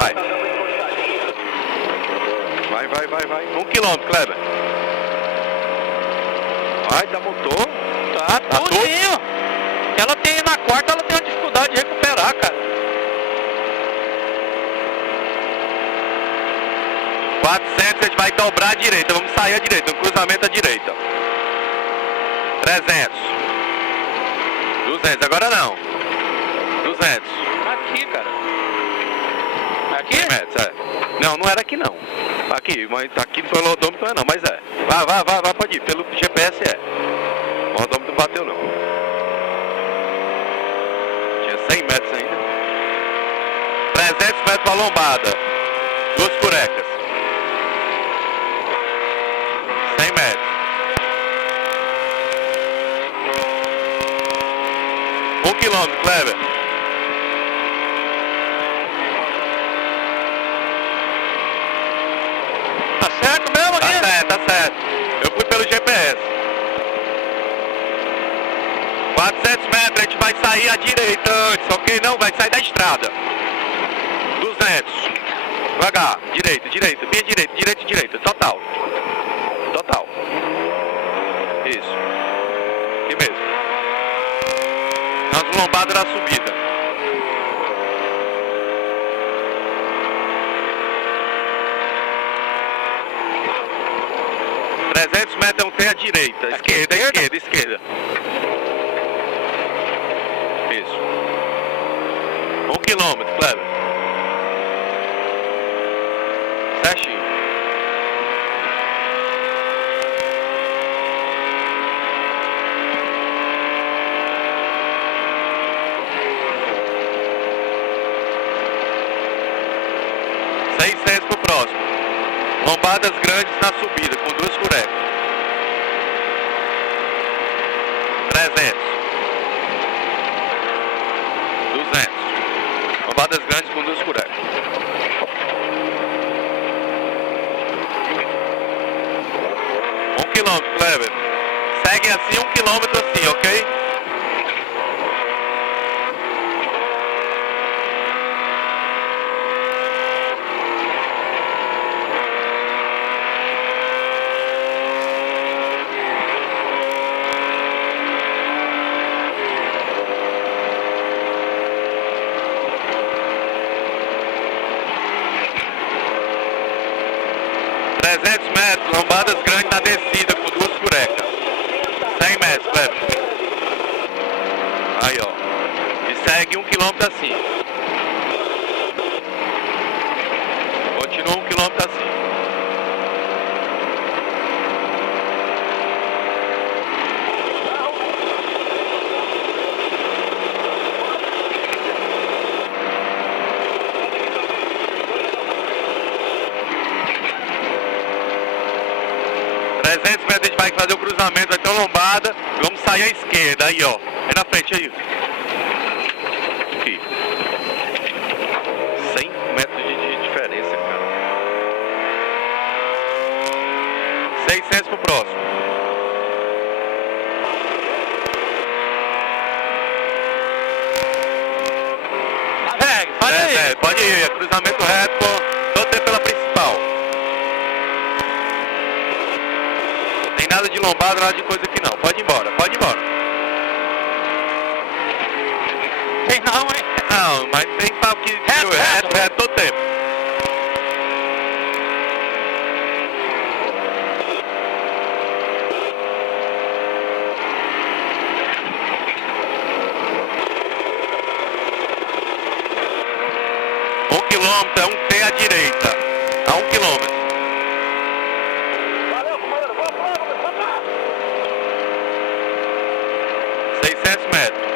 Vai. Vai. 1 quilômetro, Kleber. Vai, tá motor. Tá tudinho. Ela tem, na quarta, ela tem uma dificuldade de recuperar, cara. 400, a gente vai dobrar à direita. Vamos sair à direita, no cruzamento à direita. 300. 200, agora não. 200. Aqui, cara. Aqui? 100 metros, é. Não era aqui não. Aqui, mas aqui no velodômetro não é não, mas é. Vai, pode ir. Pelo GPS é. O velodômetro não bateu não. Tinha 100 metros ainda. 300 metros pra lombada. 2 curecas. 100 metros. 1 quilômetro, Kleber. Tá certo mesmo aqui? Tá certo. Eu fui pelo GPS. 400 metros, a gente vai sair à direita antes, ok? Não, vai sair da estrada. 200. Devagar. Direita. Bem direita. Total. Isso. Aqui mesmo. Nas lombadas da subida. Metros é um T à direita. Esquerda. Isso. 1 quilômetro, Kleber. Certinho. Pro próximo. Lombadas grandes na subida, com 2 curecas. 300. 200. Lombadas grandes com 2 curecas. 1 quilômetro, Kleber. Segue assim 1 quilômetro assim, ok? Metros, lombadas grandes na descida com 2 curecas. 100 metros, Kleber. Aí, ó. E segue 1 quilômetro assim. Continua 1 quilômetro assim. Metros, a gente vai fazer o cruzamento, vai ter uma lombada, vamos sair à esquerda, aí ó, aí na frente, aí. Aqui. 100 metros de diferença, cara. 600 pro próximo. Pode ir, cruzamento reto, todo tempo pela principal. Nada de lombada, nada de coisa aqui não. Pode ir embora. Tem não, hein? Não, mas tem papo que reto todo tempo. Um quilômetro é um T à direita. A 1 quilômetro. 600 metros.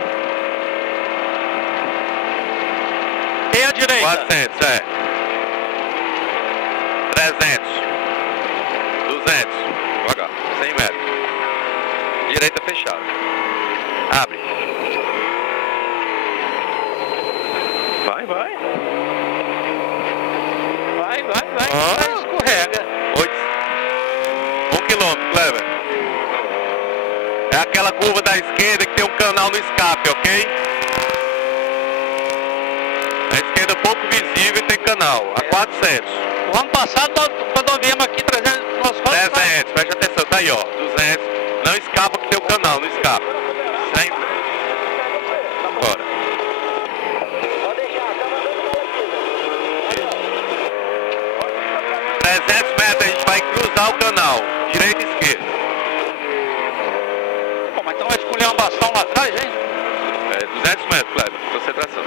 E a direita? 400, é. 300. 200. Devagar. 100 metros. Direita fechada. Abre. Vai. Escorrega. 1 quilômetro, Kleber. É aquela curva da esquerda que tem um canal no escape, ok? A esquerda é pouco visível e tem canal. canal, a 400. O ano passado, quando viemos aqui, 300, nós fomos... 300, preste atenção, tá aí ó, 200. Não escapa que tem o canal, não escapa. 100. Bora. 300 metros, a gente vai cruzar o canal, direita e esquerda. Pô, mas então vai escolher uma bação lá atrás, hein? 200 metros, Kleber, concentração.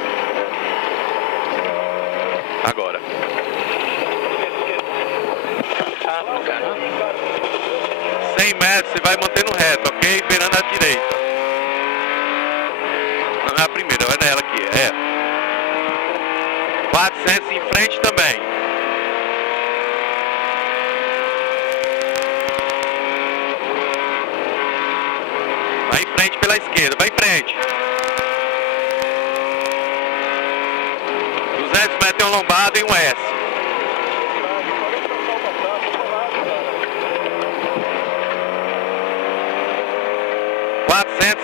Agora. Ah, não, cara. 100 metros, você vai mantendo reto, ok? Beirando à direita. Não é a primeira, é nela aqui, é. 400 em frente também. Vai em frente pela esquerda, vai em frente. 200 metros tem um lombado e um S.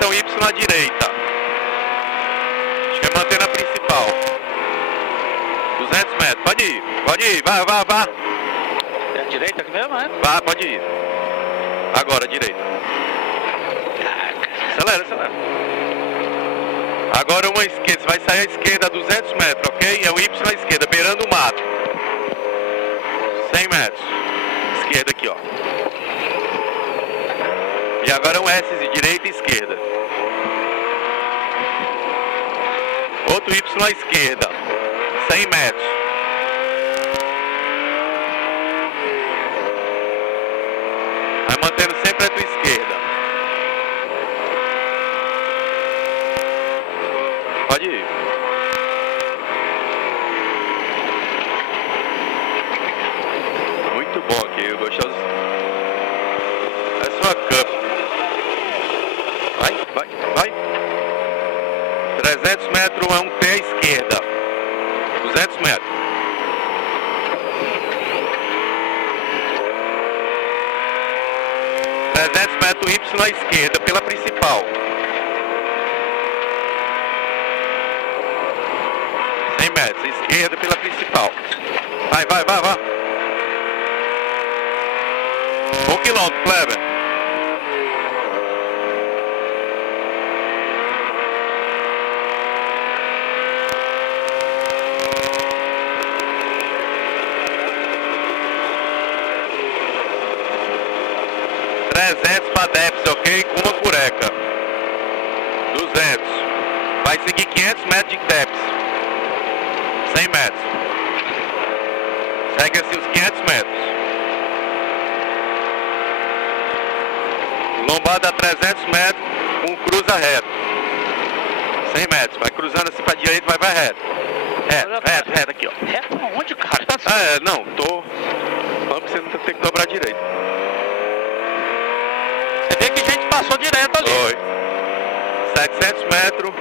É o Y à direita. Acho que é manter na principal. 200 metros, pode ir, vá. É a direita aqui mesmo, é? Vá, pode ir. Agora, direita. Acelera. Agora uma esquerda, você vai sair à esquerda a 200 metros, ok? É o Y à esquerda, beirando o mato. 100 metros. Esquerda aqui, ó. E agora um S de direita e esquerda. Outro Y à esquerda. 100 metros. Vai mantendo sempre a tua esquerda. Pode ir. Muito bom aqui, gostoso. É sua cup. Vai. 300 metros é um T à esquerda. 200 metros. Metros Y à esquerda, pela principal. 100 metros, esquerda pela principal. Vai. 1 quilômetro, Kleber. Para DEPS, ok? Com uma cureca. 200. Vai seguir 500 metros de DEPS. 100 metros. Segue assim os 500 metros. Lombada a 300 metros, um cruza reto. 100 metros. Vai cruzando assim para direita, vai reto. Reto aqui, ó. Reto aonde, cara? Não, tô falando pra você não ter que dobrar direito. Passou direto ali. Foi. 700 metros.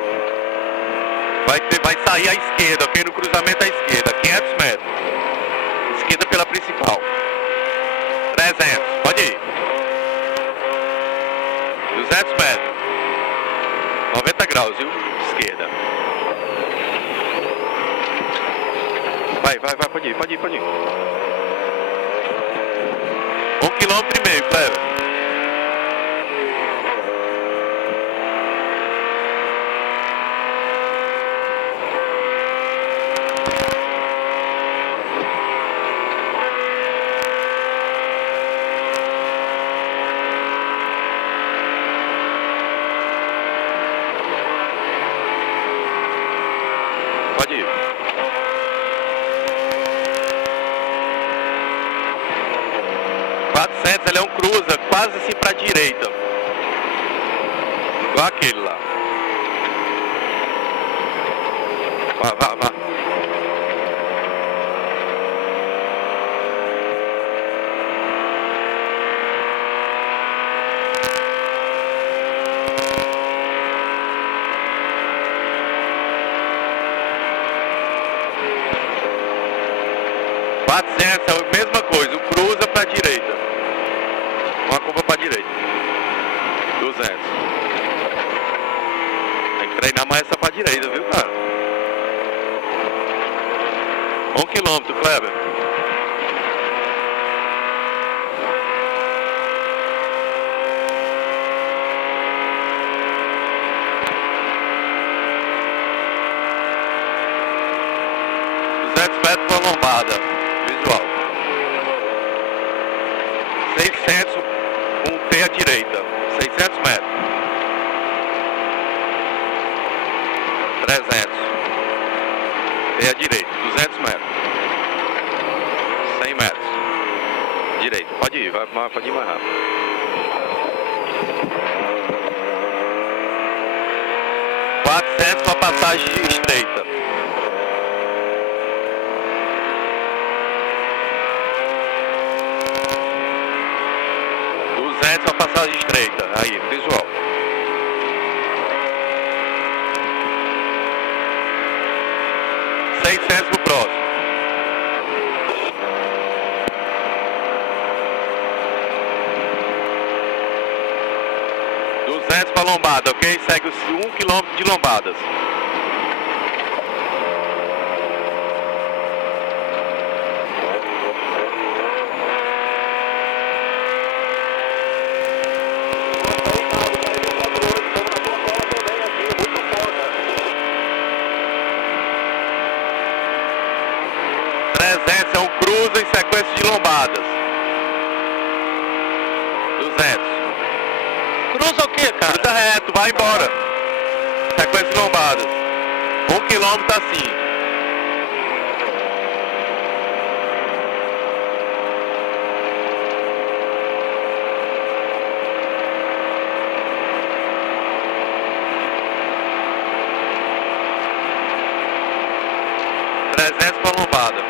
Vai sair à esquerda, ok? No cruzamento à esquerda. 500 metros. Esquerda pela principal. 300. Pode ir. 200 metros. 90 graus, viu? Esquerda. Vai. Pode ir. 1,5 km, Cleber. Pode ir. Ele é um cruza quase assim para a direita. Igual aquele lá. Vá. É a mesma coisa, um cruza para a direita. Uma curva para a direita. 200. Tem que treinar mais essa para a direita, viu, cara? 1 quilômetro, Kleber. Metros para lombada, visual. 600, um T à direita, 600 metros. 300, T à direita, 200 metros. 100 metros. Direita, pode ir, pode ir mais rápido. 400, uma passagem estreita. 200, uma passagem estreita, aí, visual. 600 pro próximo. 200 para lombada, ok? Segue 1 km de lombadas. É um cruza em sequência de lombadas. 200. Cruza o que, cara? Cruza reto, vai embora. Sequência de lombadas. 1 quilômetro assim. Para lombada.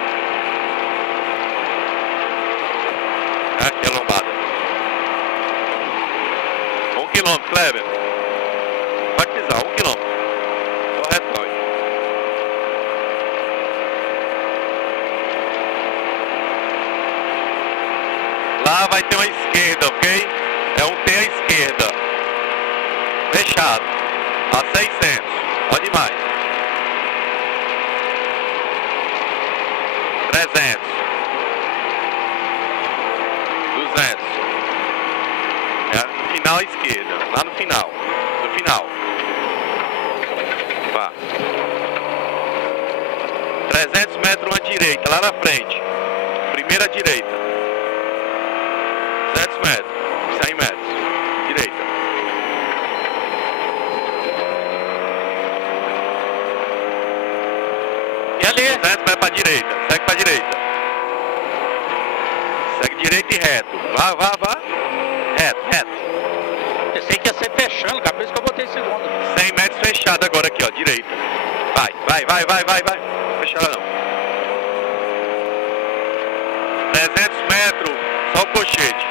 Aqui é a lombada. 1 quilômetro, Kleber. Pode pisar, 1 quilômetro. Só reto aí. Lá vai ter uma esquerda, ok? É um T à esquerda. Fechado. A 600. Pode mais. 300, 200, é no final à esquerda, lá no final, vá, 300 metros à direita, lá na frente, primeira à direita, 200 metros, 100 metros, direita, e ali? 200 metros para a direita, segue para a direita. Segue direito e reto. Vá. Reto. Pensei que ia ser fechando, cara, por isso que eu botei segundo. 100 metros fechado agora aqui, ó, direita. Vai. Fecha ela não. 300 metros, só o cochete.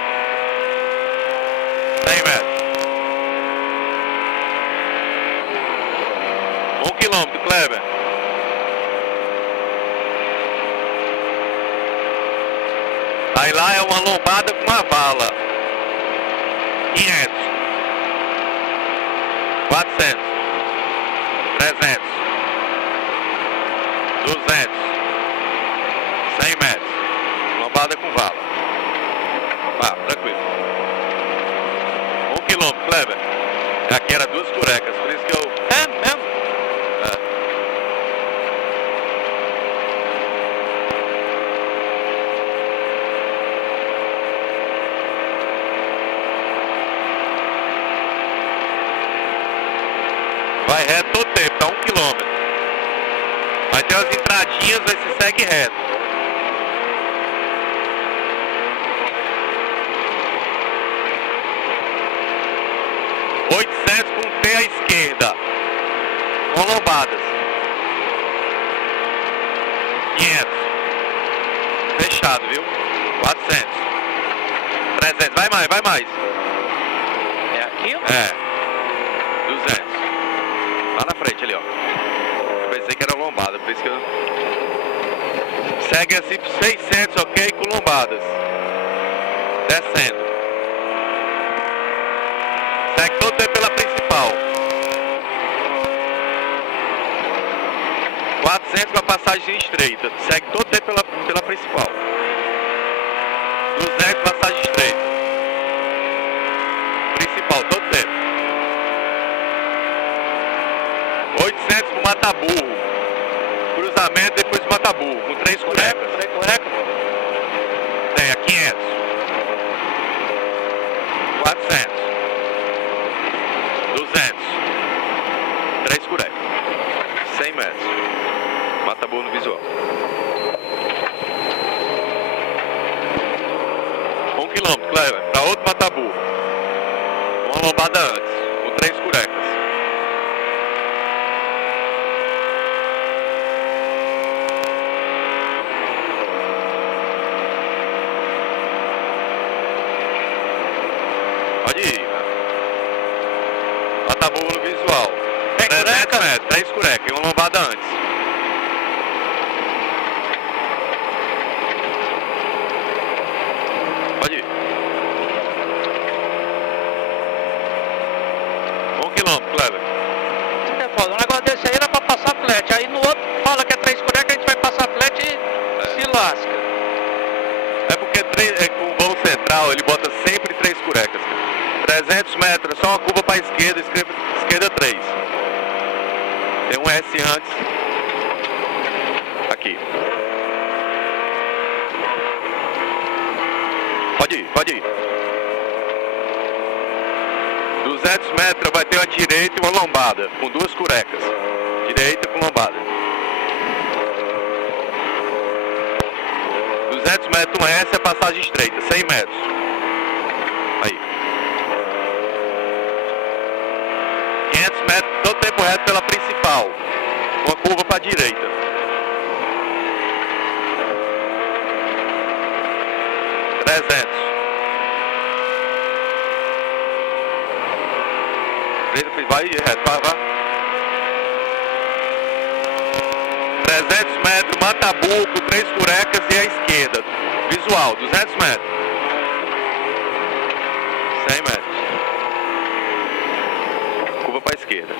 100 metros. 1 quilômetro, Kleber. Aí lá é uma lombada com uma vala. 500. 400. 300. 200. 100 metros. Lombada com vala. Vá, tranquilo. 1 quilômetro, Kleber. Aqui era 2 curecas, por isso que eu... É mesmo? Vai reto todo tempo, tá 1 quilômetro. Vai ter umas entradinhas, mas se segue reto. Com T à esquerda, com lombadas. 500. Fechado, viu? 400. 300. Vai mais. É aqui? É. 200. Lá na frente ali, ó. Eu pensei que era lombada, por isso que eu... Segue assim por 600, ok? Com lombadas. Descendo. Segue todo tempo pela principal. 400 com a passagem estreita. Segue todo o tempo pela principal. 200 passagem estreita. Principal, todo o tempo. 800 pro Mataburro. Cruzamento depois do Mataburro. Com 3 curecas. Tem a 500. 400. 200. 3 curecas. 100 metros. Mataburro no visual. 1 quilômetro, Cleber. Para outro Mataburro. Uma lombada antes. Com 3 curecas. Pode ir. Mataburro no visual. 300 metros, 3 curecas. E uma lombada antes. Pode ir. 1 quilômetro, Cleber. É foda. Um negócio desse aí era pra passar flete. Aí no outro fala que é 3 curecas, a gente vai passar flete e se lasca. É porque com o voo central ele bota sempre 3 curecas. 300 metros, só uma curva para a esquerda, esquerda 3. Tem um S antes. Aqui. Pode ir, pode ir. 200 metros vai ter uma direita e uma lombada, com 2 curecas. Direita com lombada. 200 metros, uma S é passagem estreita, 100 metros. Aí. 500 metros, todo tempo reto pela principal. Uma curva para a direita. 300. Vai reto, vai. 300 metros, Mataburro, 3 curecas e à esquerda. Visual, 200 metros. 100 metros. Curva para a esquerda.